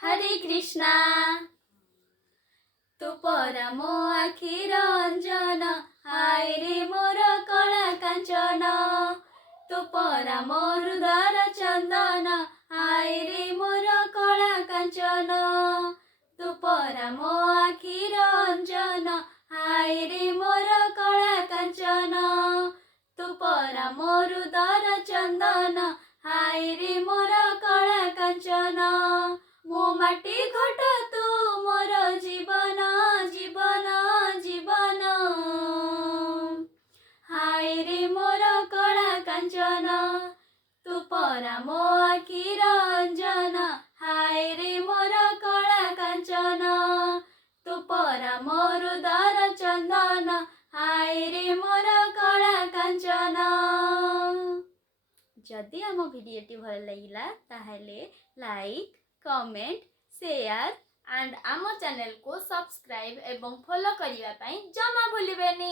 हरे कृष्णा। तू परा मो आखि रंजन हाय रे मोर कला कांचन। तू परा मो हृदय चंदन हाय रे मोर कला कांचन। तू परा मो आखि रंजन हाय रे मोर कला कांचन। तू परा मो हृदय चंदन हाय रे मोर कला कांचन। मो माटी घट तू मोर जीवन जीवन जीवन हाय रे मोर कला कांचन। तू परा मो आखि रंजन हाय रे मोर कला कांचन। तू परा मो हृदय चंदन हाय रे मोर कला कांचन। जदि आम भिडियोटी भल लगिला ताहले लाइक कमेंट शेयर एंड आम चैनल को सब्सक्राइब एवं फॉलो करने जमा भूलिबेनी।